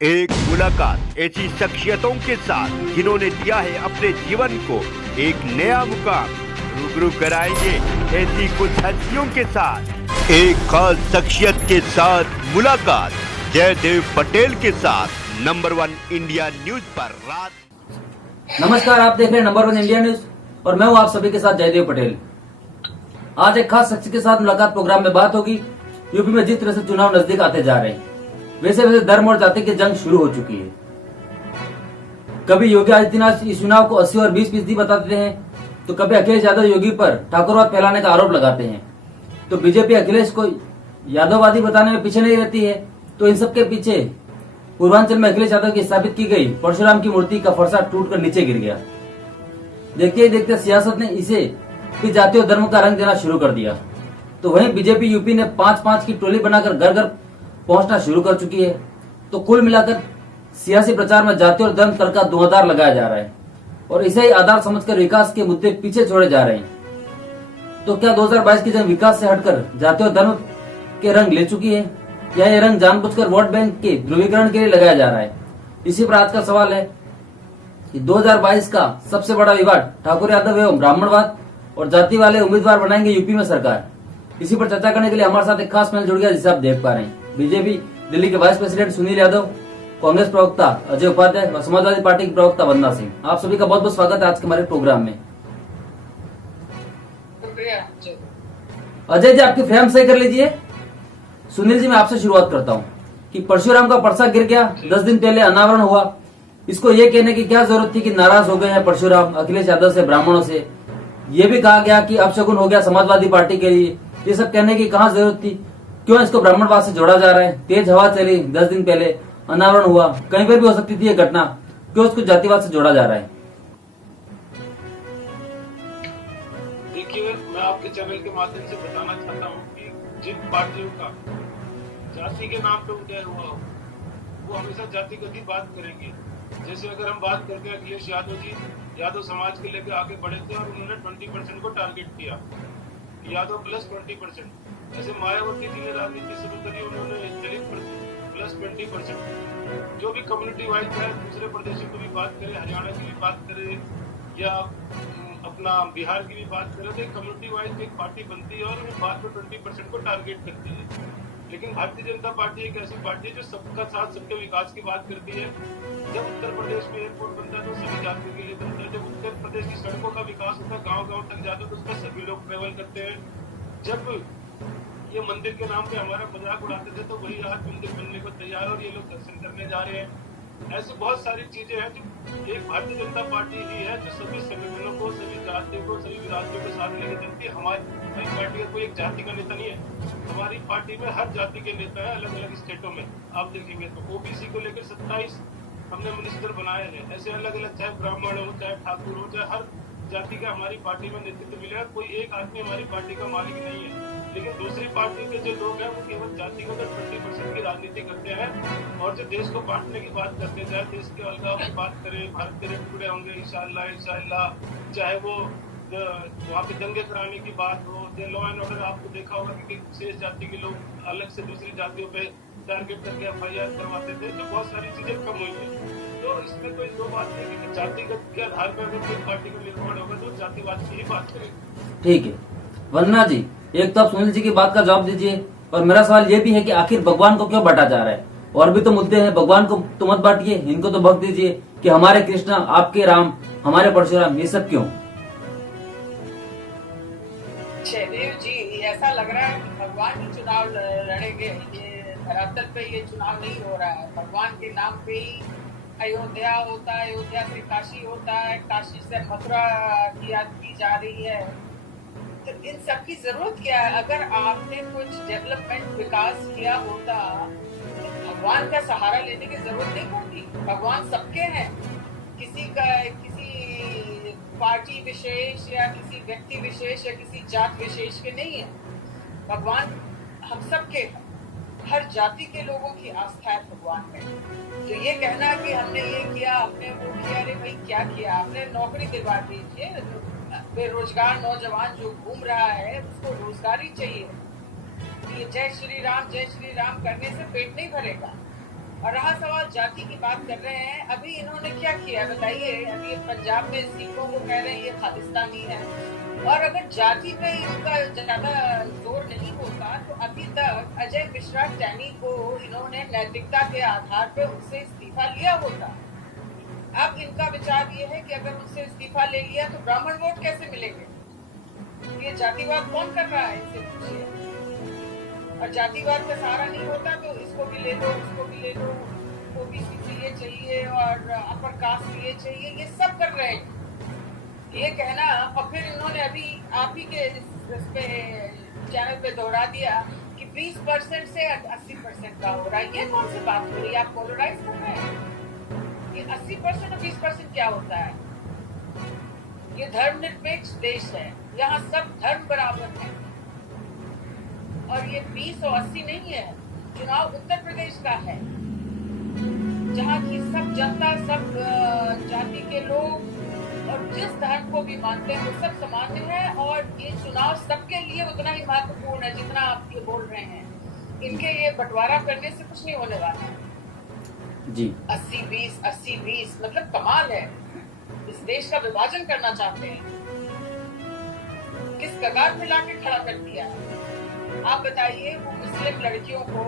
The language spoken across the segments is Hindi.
एक मुलाकात ऐसी शख्सियतों के साथ जिन्होंने दिया है अपने जीवन को एक नया मुकाम। रूबरू कराएंगे ऐसी कुछ हस्तियों के साथ एक खास शख्सियत के साथ मुलाकात जयदेव पटेल के साथ नंबर 1 इंडिया न्यूज पर रात। नमस्कार, आप देख रहे हैं नंबर 1 इंडिया न्यूज और मैं हूं आप सभी के साथ जयदेव पटेल। आज एक खास शख्स के साथ मुलाकात प्रोग्राम में बात होगी। यूपी में जिस तरह से चुनाव नजदीक आते जा रहे हैं वैसे वैसे धर्म और जाति की जंग शुरू हो चुकी है। कभी योगी आदित्यनाथ इस चुनाव को 80 और 20% बताते हैं तो कभी अखिलेश यादव योगी पर ठाकुरवाद फैलाने का आरोप लगाते हैं। तो बीजेपी अखिलेश को यादववादी बताने में पीछे नहीं रहती है। तो इन सब के पीछे पूर्वांचल में अखिलेश यादव की स्थापित की गई परशुराम की मूर्ति का फरसा टूटकर नीचे गिर गया। देखते ही देखते सियासत ने इसे भी जाति और धर्म का रंग देना शुरू कर दिया। तो वहीं बीजेपी यूपी ने 5-5 की टोली बनाकर घर घर पहुंचना शुरू कर चुकी है। तो कुल मिलाकर सियासी प्रचार में जाति और धर्म तर्क का धुआंधार लगाया जा रहा है और इसे ही आधार समझकर विकास के मुद्दे पीछे छोड़े जा रहे हैं। तो क्या 2022 की जंग विकास से हटकर जाति और धर्म के रंग ले चुकी है या ये रंग जानबूझकर वोट बैंक के ध्रुवीकरण के लिए लगाया जा रहा है? इसी पर आज का सवाल है कि 2022 का सबसे बड़ा विवाद ठाकुर यादव एवं ब्राह्मणवाद और जाति वाले उम्मीदवार बनाएंगे यूपी में सरकार। इसी पर चर्चा करने के लिए हमारे साथ एक खास पैनल जुड़ गया जिसे आप देख पा रहे हैं। बीजेपी दिल्ली के वाइस प्रेसिडेंट सुनील यादव, कांग्रेस प्रवक्ता अजय उपाध्याय और समाजवादी पार्टी के प्रवक्ता वंदना सिंह। आप सभी का बहुत बहुत स्वागत है आज के हमारे प्रोग्राम में। अजय जी, आपकी फ्रेम सही कर लीजिए। सुनील जी, मैं आपसे शुरुआत करता हूँ कि परशुराम का परसा गिर गया, 10 दिन पहले अनावरण हुआ। इसको ये कहने की क्या जरूरत थी कि नाराज हो गए हैं परशुराम अखिलेश यादव से, ब्राह्मणों से? ये भी कहा गया कि अपशगुन हो गया समाजवादी पार्टी के लिए। ये सब कहने की कहाँ जरूरत थी? क्यों इसको ब्राह्मणवाद से जोड़ा जा रहा है? तेज हवा चली, 10 दिन पहले अनावरण हुआ, कहीं पर भी हो सकती थी ये घटना, क्यों इसको जातिवाद से जोड़ा जा रहा है? देखिए, मैं आपके चैनल के माध्यम से बताना चाहता हूँ कि जिन पार्टियों का जाति के नाम पे उदय हुआ हो वो हमेशा जातिगत ही बात करेंगे। जैसे अगर हम बात करते हैं अखिलेश यादव जी, यादव समाज के लेकर आगे बढ़े थे और उन्होंने 20% को टारगेट किया, यादव प्लस 20%। ऐसे मायावती जी ने राजनीति शुरू करी, उन्होंने दलित प्लस 20%। जो भी कम्युनिटी वाइज है, दूसरे प्रदेशों की भी बात करें, हरियाणा की भी बात करें या अपना बिहार की भी बात करें, तो कम्युनिटी वाइज एक पार्टी बनती है और बाद में 20% को टारगेट करती है। लेकिन भारतीय जनता पार्टी एक ऐसी पार्टी है जो सबका साथ सबके विकास की बात करती है। जब उत्तर प्रदेश में एयरपोर्ट बनता है तो सभी जातियों के लिए बनता है। जब उत्तर प्रदेश की सड़कों का विकास होता है, गांव-गांव तक जाता है तो उसमें सभी लोग ट्रेवल करते हैं। जब ये मंदिर के नाम पे हमारा मजाक उड़ाते थे तो वही आज मंदिर बनने को तैयार और ये लोग दर्शन करने जा रहे हैं। ऐसी बहुत सारी चीजें हैं जो एक भारतीय जनता पार्टी ही है जो सभी संगठनों को, सभी जातियों को, सभी विरासतों को साथ लेकर चलती है। हमारी पार्टी का कोई एक जाति का नेता नहीं है। हमारी पार्टी में हर जाति के नेता है, अलग अलग स्टेटों में आप देखेंगे तो ओबीसी को लेकर 27 हमने मिनिस्टर बनाए हैं। ऐसे अलग अलग, चाहे ब्राह्मण हो, चाहे ठाकुर हो, चाहे हर जाति का हमारी पार्टी में नेतृत्व मिलेगा। कोई एक आदमी हमारी पार्टी का मालिक नहीं है। लेकिन दूसरी पार्टी के जो लोग हैं वो केवल जाति को 20% की राजनीति करते हैं और जो देश को बांटने की बात करते हैं, चाहे देश के अलगाव की बात करें, भारत के टुकड़े होंगे इंशाअल्लाह, चाहे वो वहाँ पे दंगे कराने की बात हो, लॉ एंड ऑर्डर आपको देखा होगा कि विशेष जाति के लोग अलग से दूसरी जातियों पे टारगेट करके FIR करवाते थे। तो बहुत सारी चीजें कम हुई है। तो इसमें कोई दो बात नहीं है कि जातिगत के आधार पर अगर कोई पार्टी का निर्माण होगा तो जातिवाद की ही बात करेगी। ठीक है वंदना जी, एक तो आप सुनील जी की बात का जवाब दीजिए और मेरा सवाल ये भी है कि आखिर भगवान को क्यों बांटा जा रहा है? और भी तो मुद्दे हैं, भगवान को तो मत बांटिए, इनको तो भक्त दीजिए कि हमारे कृष्ण, आपके राम, हमारे परशुराम, ये सब क्यों? जयदेव जी, ऐसा लग रहा है कि भगवान ही चुनाव लड़ेंगे। ये धरातल पे ये चुनाव नहीं हो रहा है। भगवान के नाम पे ही अयोध्या होता है, अयोध्या से काशी होता है, काशी से मथुरा की याद की जा रही है। तो इन सब की जरूरत क्या है? अगर आपने कुछ डेवलपमेंट विकास किया होता तो भगवान का सहारा लेने की जरूरत नहीं होती। भगवान सबके हैं, किसी पार्टी विशेष या किसी व्यक्ति विशेष या किसी जात विशेष के नहीं है। भगवान हम सबके हैं, हर जाति के लोगों की आस्था है भगवान में। तो ये कहना कि हमने ये किया, हमने वो किया, अरे भाई क्या किया आपने? नौकरी दिलवा दीजिए। बेरोजगार नौजवान जो घूम रहा है उसको रोजगार ही चाहिए। ये जय श्री राम करने से पेट नहीं भरेगा। और रहा सवाल जाति की बात कर रहे हैं, अभी इन्होंने क्या किया बताइए। अभी पंजाब में सिखों को कह रहे हैं ये खालिस्तानी है, और अगर जाति पे इनका ज्यादा जोर नहीं होता तो अभी तक अजय मिश्रा टैनी को इन्होंने नैतिकता के आधार पे उनसे इस्तीफा लिया होता। अब इनका विचार ये है कि अगर उनसे इस्तीफा ले लिया तो ब्राह्मण वोट कैसे मिलेंगे। ये जातिवाद कौन कर रहा है, इनसे पूछिए। और जातिवाद का सहारा नहीं होता तो इसको भी ले लो, उसको भी ले लो, ओबीसी ये चाहिए और अपर कास्ट ये चाहिए, ये सब कर रहे हैं। ये कहना, और फिर इन्होंने अभी आप ही के इस पे चैनल पे दोहरा दिया कि 20% से 80% का हो रहा है। ये कौन सी बात हो रही है, आप पोलराइज कर रहे हैं। ये 80% और 20% क्या होता है। ये धर्मनिरपेक्ष देश है, यहाँ सब धर्म बराबर है। और ये 20 और 80 नहीं है। चुनाव उत्तर प्रदेश का है जहाँ की सब जनता, सब जाति के लोग और जिस धर्म को भी मानते हैं वो सब सामान्य है। और ये चुनाव सबके लिए उतना ही महत्वपूर्ण है जितना आप ये बोल रहे हैं। इनके ये बंटवारा करने से कुछ नहीं होने वाला है जी। 80-20 80-20 मतलब कमाल है। इस देश का विभाजन करना चाहते हैं, किस कगार पे लाके खड़ा कर दिया है। आप बताइए, वो मुस्लिम लड़कियों को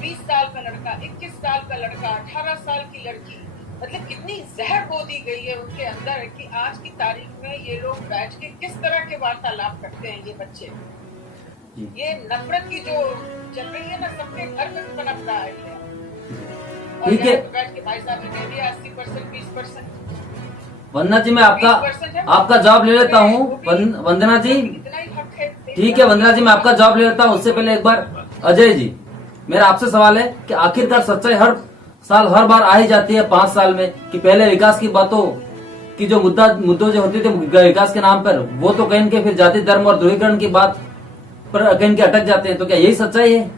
20 साल का लड़का, 21 साल का लड़का, 18 साल की लड़की, मतलब कितनी जहर बो दी गई है उनके अंदर कि आज की तारीख में ये लोग बैठ के किस तरह के वार्तालाप करते हैं ये बच्चे। ये नफरत की जो चल रही है ना, सबके घर में पनप रहा है। और बैठ के भाई साहब ने कह दिया 80% 20%। वंदना जी, मैं आपका जवाब ले लेता हूँ। वंदना जी, ठीक है वंदना जी, मैं आपका जवाब ले लेता हूँ। उससे पहले एक बार अजय जी, मेरा आपसे सवाल है कि आखिरकार सच्चाई हर साल हर बार आ ही जाती है 5 साल में, कि पहले विकास की बातों की जो मुद्दों जो होते थे विकास के नाम पर, वो तो कहीं के फिर जाति धर्म और ध्रुवीकरण की बात पर कहीं के अटक जाते हैं। तो क्या यही सच्चाई है?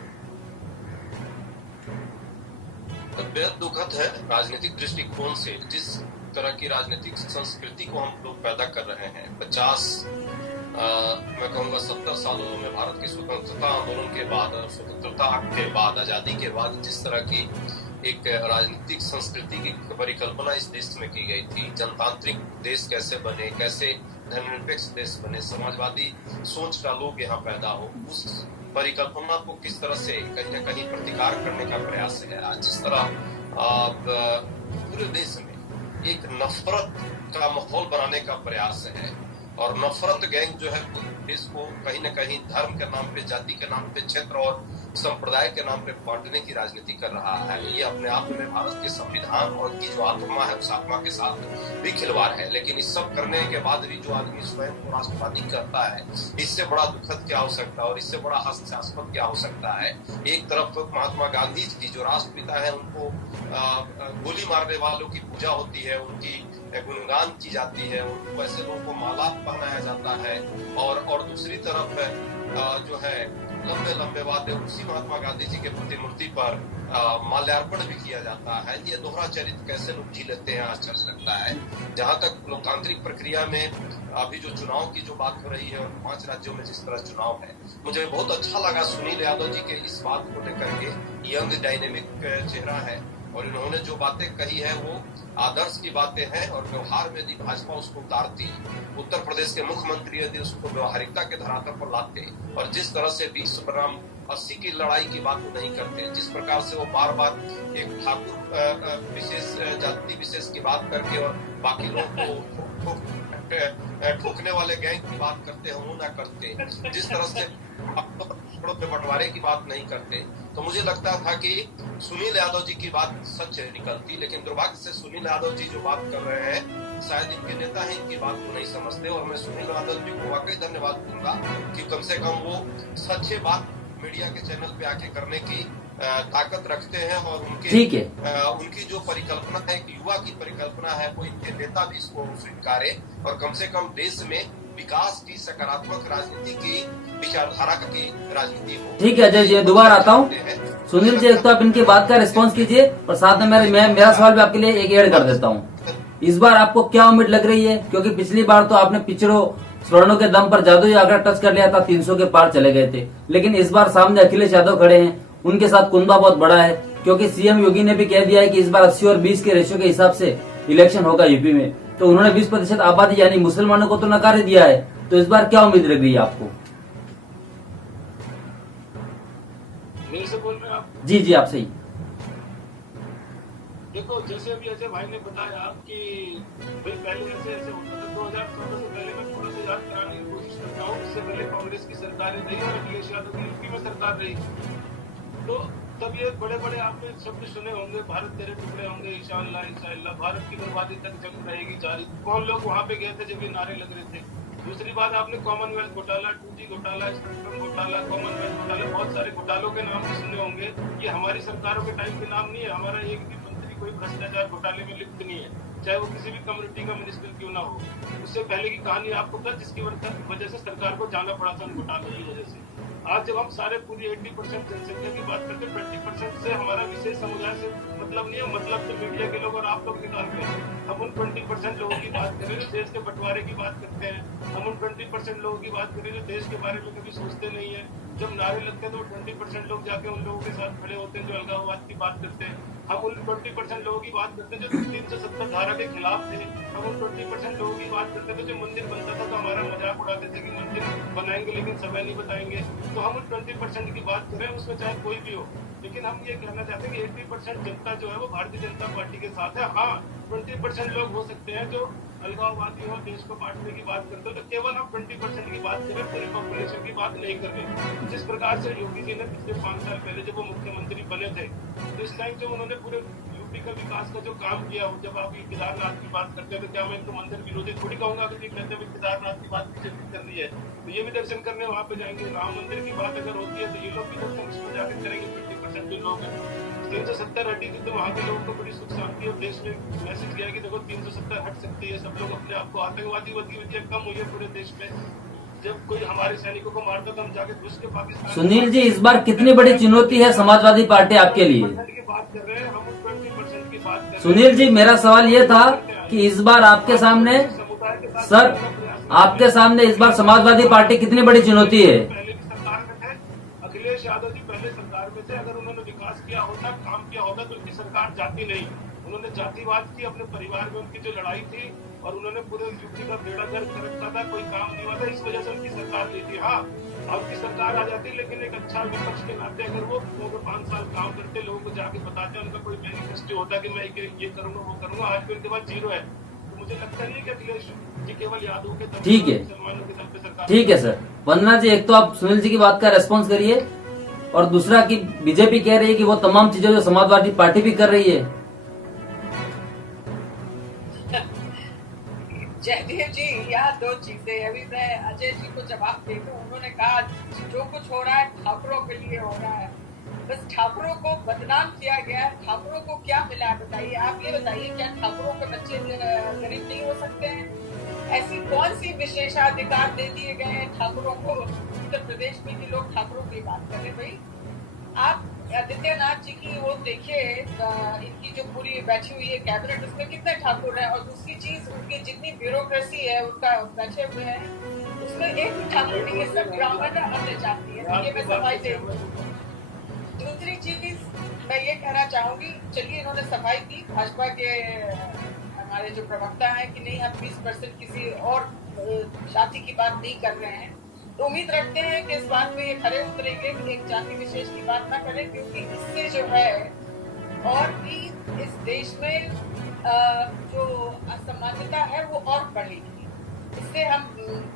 बेहद दुखद है। राजनीतिक दृष्टिकोण से जिस तरह की राजनीतिक संस्कृति को हम लोग पैदा कर रहे हैं, 50 मैं कहूँगा 70 सालों में भारत की स्वतंत्रता आंदोलन के बाद और स्वतंत्रता के बाद, आजादी के बाद जिस तरह की एक राजनीतिक संस्कृति की परिकल्पना इस देश में की गई थी, जनतांत्रिक देश कैसे बने, कैसे धर्मनिरपेक्ष देश बने, समाजवादी सोच का लोग यहाँ पैदा हो, उस परिकल्पना को किस तरह से कहीं न कहीं प्रतिकार करने का प्रयास है। आज जिस तरह पूरे देश में एक नफरत का माहौल बनाने का प्रयास है, और नफरत गैंग जो है देश को कहीं न कहीं धर्म के नाम पे, जाति के नाम पे, क्षेत्र और संप्रदाय के नाम पे बांटने की राजनीति कर रहा है। ये अपने आप में भारत के संविधान और की जो आत्मा है उस आत्मा के साथ भी खिलवाड़ है। लेकिन इस सब करने के बाद भी जो आदमी स्वयं को राष्ट्रवादी करता है, इससे बड़ा दुखद क्या हो सकता है और इससे बड़ा हास्यास्पद क्या हो सकता है। एक तरफ तो महात्मा गांधी जी जो राष्ट्रपिता है, उनको गोली मारने वालों की पूजा होती है, उनकी गुणगान की जाती है, उनको ऐसे लोगों को माला पहनाया जाता है, और दूसरी तरफ जो है लंबे लंबे वादे उसी महात्मा गांधी जी के प्रतिमूर्ति पर माल्यार्पण भी किया जाता है। ये दोहरा चरित्र कैसे लोग जी लेते हैं, आश्चर्य लगता है। जहां तक लोकतांत्रिक प्रक्रिया में अभी जो चुनाव की जो बात हो रही है और 5 राज्यों में जिस तरह चुनाव है, मुझे बहुत अच्छा लगा सुनील यादव जी के इस बात को लेकर के। यंग डायनेमिक चेहरा है और इन्होंने जो बातें कही है वो आदर्श की बातें हैं, और व्यवहार में यदि भाजपा उसको उतारती, उत्तर प्रदेश के मुख्यमंत्री यदि उसको व्यवहारिकता के धरातल पर लाते, और जिस तरह से 20 बनाम 80 की लड़ाई की बात नहीं करते, जिस प्रकार से वो बार बार एक ठाकुर विशेष जाति विशेष की बात करके और बाकी लोग को ठोकने वाले गैंग की बात करते हैं, वो ना करते, जिस तरह से पे बंटवारे की बात नहीं करते, तो मुझे लगता था कि सुनील यादव जी की बात सच निकलती। लेकिन दुर्भाग्य से सुनील यादव जी जो बात कर रहे हैं, शायद इनके नेता ही इनकी बात को नहीं समझते। और मैं सुनील यादव जी को वाकई धन्यवाद दूंगा कि कम से कम वो सच्चे बात मीडिया के चैनल पे आके करने की ताकत रखते हैं, और उनकी जो परिकल्पना है, एक युवा की परिकल्पना है, वो इनके नेता भी इसको स्वीकारे और कम से कम देश में विकास की सकारात्मक राजनीति की विचारधारा की राजनीति हो। ठीक है अजय जी, दोबारा आता हूँ। सुनील जी, एक तो आप इनकी बात का रिस्पॉन्स कीजिए और साथ में मेरा सवाल भी आपके लिए एक ऐड कर देता हूँ। इस बार आपको क्या उम्मीद लग रही है? क्योंकि पिछली बार तो आपने पिछड़ों स्वर्णों के दम पर जादुई आंकड़ा टच कर लिया था, 300 के पार चले गए थे। लेकिन इस बार सामने अखिलेश यादव खड़े हैं, उनके साथ कुंबा बहुत बड़ा है। क्योंकि सीएम योगी ने भी कह दिया है कि इस बार 80 और 20 के रेशियो के हिसाब से इलेक्शन होगा यूपी में, तो उन्होंने 20% आबादी यानी मुसलमानों को तो नकार ही दिया है। तो इस बार क्या उम्मीद लग रही है आपको? मेरे से बोल रहे हैं आप? जी जी, आप सही। देखो, जैसे अभी अजय भाई ने बताया कि भाई पहले ऐसे ऐसे होता था। 2014 से पहले मैं थोड़ा सा याद कराने की कोशिश करता हूँ। इससे पहले कांग्रेस की सरकारें रही और अखिलेश यादव की यूपी में सरकार रही, तो तब ये बड़े बड़े आपने शब्द सुने होंगे, भारत तेरे टुकड़े होंगे, इंशाअल्लाह इंशाअल्लाह, भारत की बर्बादी तक जंग रहेगी जारी। कौन लोग वहां पे गए थे जब ये नारे लग रहे थे? दूसरी बात, आपने कॉमनवेल्थ घोटाला, 2G घोटाला, स्पेक्ट्रम घोटाला, कॉमनवेल्थ घोटाला, बहुत सारे घोटालों के नाम भी सुने होंगे। ये हमारी सरकारों के टाइम के नाम नहीं है। हमारा एक भी मंत्री कोई भ्रष्टाचार घोटाले में लिप्त नहीं है, चाहे वो किसी भी कम्युनिटी का मिनिस्टर क्यों ना हो। उससे पहले की कहानी आपको पता, जिसकी वजह से सरकार को जाना पड़ा था उन घोटालों की वजह से। आज जब हम सारे पूरी 80% जनसंख्या की बात करते हैं, 20% से हमारा विशेष समुदाय से मतलब नहीं है, मतलब तो मीडिया के लोग और आप लोग निकालते हैं। हम उन 20% लोगों की बात करें जो देश के बंटवारे की बात करते हैं। हम उन 20% लोगों की बात करें जो देश के बारे में कभी सोचते नहीं है। जब नारे लगते हैं तो 20% लोग जाके उन लोगों के साथ खड़े होते हैं जो अलगाववाद की बात करते हैं। हम उन 20% लोगों की बात करते हैं जो 370 धारा के खिलाफ थे। हम उन 20% लोगों की बात करते थे जो मंदिर बनता था तो हमारा मजाक उड़ाते थे कि मंदिर बनाएंगे लेकिन समय नहीं बताएंगे। तो हम उन 20% की बात करें, उसमें चाहे कोई भी हो, लेकिन हम ये कहना चाहते हैं कि 80% जनता जो है वो भारतीय जनता पार्टी के साथ है। हाँ, 20% लोग हो सकते हैं जो अलगाववादी हो, देश को बांटने की बात करते हो, तो केवल हम 20% की बात करें, पूरी पॉपुलेशन की बात नहीं कर रहे। जिस प्रकार से योगी जी ने पिछले 5 साल पहले जब वो मुख्यमंत्री बने थे, तो इस टाइम जब उन्होंने पूरे यूपी का विकास का जो काम किया, जब आप केदारनाथ की बात करते हैं तो क्या मैं इनको मंदिर विरोधी थोड़ी कहूंगा कि कहते हैं केदारनाथ की बात बीजेपी कर रही है तो ये भी दर्शन करने वहां पे जाएंगे। राम मंदिर की बात अगर होती है तो ये लोग भी दर्शन उसमें जाकर करेंगे। 50% जो लोग हैं 370 हटी थी तो वहाँ के लोगों को बड़ी सुख शांति और देश में मैसेज गया कि देखो 370 हट सकती है, सब लोग अपने आप को आतंकवादी गतिविधियां कम हुई है पूरे देश में। जब कोई हमारे सैनिकों को मारता तो हम जाके घुस के पाकिस्तान। सुनील जी, इस बार कितनी बड़ी चुनौती है समाजवादी पार्टी आपके लिए? की बात कर रहे हैं हम, 20% की बात कर रहे हैं। सुनील जी, मेरा सवाल ये था कि इस बार आपके सामने, सर आपके सामने इस बार समाजवादी पार्टी कितनी बड़ी चुनौती है? पहले भी सरकार में थे, अखिलेश यादव जी पहले सरकार में थे। अगर उन्होंने विकास किया होता, काम किया होता तो उनकी सरकार जाती नहीं। उन्होंने जातिवाद की, अपने परिवार में उनकी जो लड़ाई थी और उन्होंने पूरे यूपी का बेड़ा गर्क कर रखा था, कोई काम नहीं हुआ था, इस वजह से उनकी सरकार नहीं थी। हाँ, आपकी सरकार आ जाती, लेकिन एक अच्छा विपक्ष के नाते अगर वो 5 साल काम करते, लोगों को जाके बताते, उनका कोई मैनिफेस्टो होता कि मैं ये करूंगा वो करूंगा, आज भी उनके पास जीरो है। तो मुझे लगता नहीं है कि अखिलेश जी केवल यादव के दम, ठीक है, मुसलमानों के दम पे सरकार। ठीक है सर। वंदना जी, एक तो आप सुनील जी की बात का रेस्पॉन्स करिए, और दूसरा कि बीजेपी कह रही है कि वो तमाम चीजें जो समाजवादी पार्टी भी कर रही है। जयदेव जी, यहाँ 2 चीजें। अभी मैं अजय जी को जवाब दे दूं। उन्होंने कहा जो कुछ हो रहा है ठाकुरों के लिए हो रहा है, बस ठाकुरों को बदनाम किया गया है। ठाकुरों को क्या मिला है बताइए? आप ये बताइए, क्या ठाकुरों के बच्चे गरीब नहीं हो सकते हैं? ऐसी कौन सी विशेषाधिकार दे दिए गए हैं ठाकुरों को उत्तर प्रदेश में कि लोग ठाकुरों की बात कर रहे? भाई, आप आदित्यनाथ जी की वो देखिए, इनकी जो पूरी बैठी हुई है कैबिनेट, उसमें कितने ठाकुर हैं। और दूसरी चीज, उनकी जितनी ब्यूरोक्रेसी है, उनका बैठे हुए हैं, उसमें एक भी ठाकुर नहीं है, सब ब्राह्मण अन्य जाति है। ये मैं सफाई दे। दूसरी चीज मैं ये कहना चाहूंगी, चलिए इन्होंने सफाई की, भाजपा के हमारे जो प्रवक्ता है कि नहीं हम 20% किसी और जाति की बात नहीं कर रहे हैं, तो उम्मीद रखते हैं कि इस बात में ये खरे उतरेंगे कि एक जाति विशेष की बात ना करें, क्योंकि इससे जो है और भी इस देश में जो असमानता है वो और बढ़ेगी। इससे हम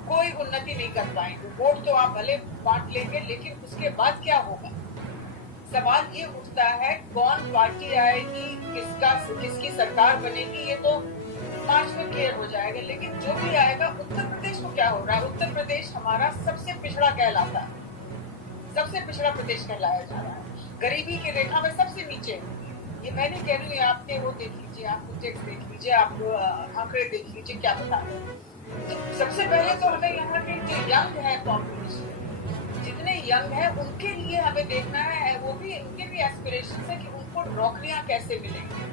कोई उन्नति नहीं कर पाएंगे। वोट तो आप भले बांट लेंगे, लेकिन उसके बाद क्या होगा? सवाल ये उठता है कौन पार्टी आएगी, किसकी सरकार बनेगी, ये तो 5 में क्लियर हो जाएगा। लेकिन जो भी आएगा, उत्तर प्रदेश को क्या हो रहा है? उत्तर प्रदेश हमारा सबसे पिछड़ा कहलाता है, सबसे पिछड़ा प्रदेश कहलाया जा रहा है, गरीबी की रेखा में सबसे नीचे। ये मैं नहीं कह रही हूँ, आपके वो देख लीजिए, आप इंडेक्स देख लीजिए, आप आंकड़े देख लीजिए, क्या बता रहे हैं। तो सबसे पहले तो हमें यहाँ के जो यंग है पॉपुलेशन, जितने यंग है उनके लिए हमें देखना है, वो भी उनके भी एस्पिरेशन है कि उनको नौकरियां कैसे मिलेंगी।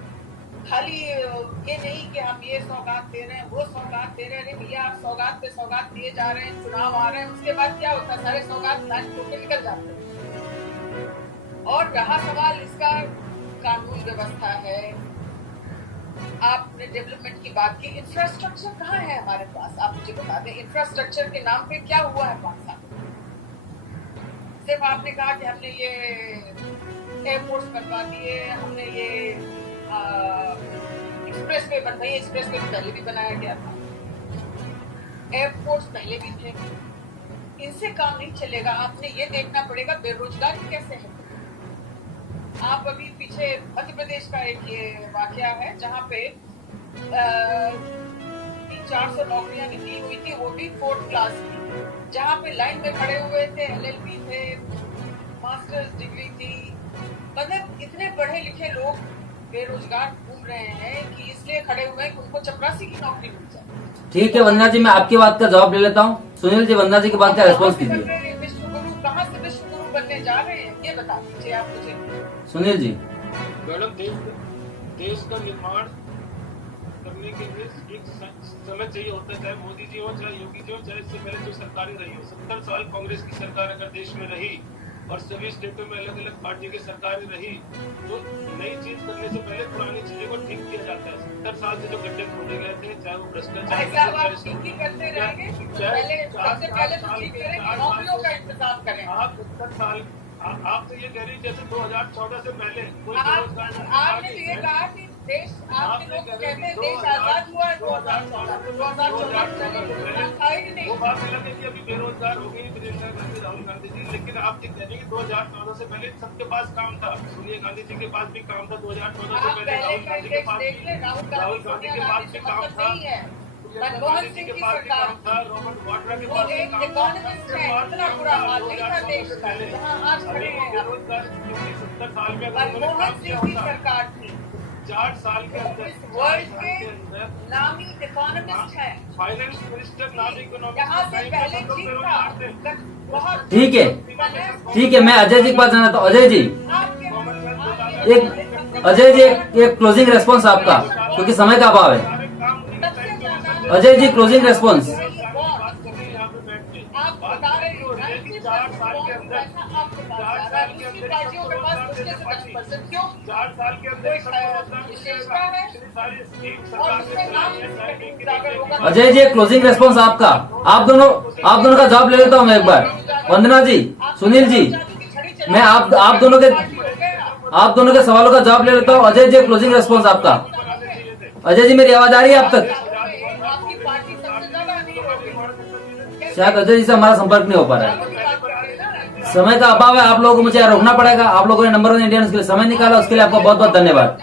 खाली ये नहीं कि हम ये सौगात दे रहे हैं, वो सौगात दे रहे हैं। भैया, आप सौगात पे सौगात दिए जा रहे हैं, चुनाव आ रहे हैं, उसके बाद क्या होता है? सारे सौगात लाइन छोड़ के निकल जाते हैं। और रहा सवाल इसका कानून व्यवस्था है, आपने डेवलपमेंट की बात की, इंफ्रास्ट्रक्चर कहाँ है हमारे पास? आप मुझे बता दें, इंफ्रास्ट्रक्चर के नाम पे क्या हुआ है 5 साल? सिर्फ आपने कहा कि हमने ये एयरपोर्ट्स बनवा दिए, हमने ये एक्सप्रेस वे बनवाई। एक्सप्रेस वे पहले भी बनाया गया था, एयरपोर्ट्स पहले भी थे, इनसे काम नहीं चलेगा। आपने ये देखना पड़ेगा बेरोजगारी कैसे है। आप अभी पीछे मध्य प्रदेश का एक ये वाकया है जहाँ पे 300-400 नौकरियां निकली हुई थी, वो भी 4th क्लास की, जहाँ पे लाइन में खड़े हुए थे, LLB थे, मास्टर्स डिग्री थी, मतलब इतने पढ़े लिखे लोग बेरोजगार घूम रहे हैं कि इसलिए खड़े हुए हैं कि उनको चपरासी की नौकरी मिल जाए। ठीक है वंदना जी, मैं आपकी बात का जवाब ले लेता हूँ। सुनील जी, वंदना जी की बात का रेस्पॉन्स कीजिए। विश्व गुरु कहाँ से विश्व गुरु बनने जा रहे हैं, ये बता दीजिए आप मुझे। सुनील जी, मैडम, देश का निर्माण करने के लिए एक समय चाहिए होता है, चाहे मोदी जी हो, चाहे योगी जी हो, चाहे इससे पहले जो सरकारें रही हो। 70 साल कांग्रेस की सरकार अगर देश में रही और सभी स्टेटों में अलग अलग पार्टी की सरकारें रही, तो नई चीज करने से पहले पुरानी चीजों को ठीक किया जाता है। 70 साल से जो गड्ढे खोदे गए थे, चाहे वो भ्रष्टाचार करते रहेंगे, सबसे पहले तो ठीक करें, नौकरियों का इंतजाम करें। आप 70 साल आप तो ये कह रही जैसे 2014 से पहले कोई आपने तो ये कहा कि देश, आपके लोग कहते हैं देश आजाद हुआ है 2014 था ही नहीं। वो बात अलग है कि अभी बेरोजगार हो गई प्रियंका गांधी, राहुल गांधी जी, लेकिन आप ये कह रही कि 2014 से पहले सबके पास काम था। सोनिया गांधी जी के पास भी काम था 2014 से पहले, राहुल गांधी के पास भी काम था, मनमोहन सिंह की सरकार था, रॉबर्ट वाड्रा के वो पास भी एक काम था। इकोनॉमिस्ट है, इतना बुरा हाल नहीं था देश का जहाँ आज खड़े हैं। बेरोजगार 70 साल में मनमोहन सिंह की सरकार थी, 4 साल के अंदर इस वर्ल्ड के नामी इकोनॉमिस्ट है, फाइनेंस मिनिस्टर, नाम इकोनॉमिक यहाँ से पहले ठीक था, बहुत ठीक है ठीक है, मैं अजय जी के पास जाना था। अजय जी, एक अजय जी एक क्लोजिंग रेस्पॉन्स आपका, क्योंकि समय का अभाव है। Ajay ji, closing response. आप बता रहे हो 4 साल के अंदर 4 साल के अंदर 4 साल के अंदर अजय जी, क्लोजिंग रेस्पॉन्स आपका। आप दोनों का जवाब ले लेता हूँ मैं एक बार। वंदना जी, सुनील जी, मैं आप दोनों के सवालों का जवाब ले लेता हूँ। अजय जी, क्लोजिंग रेस्पॉन्स आपका। अजय जी, मेरी आवाज आ रही है आप तक? शायद अजय जी से हमारा संपर्क नहीं हो पा रहा है, समय का अभाव है। आप लोगों को मुझे रोकना पड़ेगा। आप लोगों ने नंबर 1 इंडियन के लिए समय निकाला, उसके लिए आपका बहुत बहुत धन्यवाद।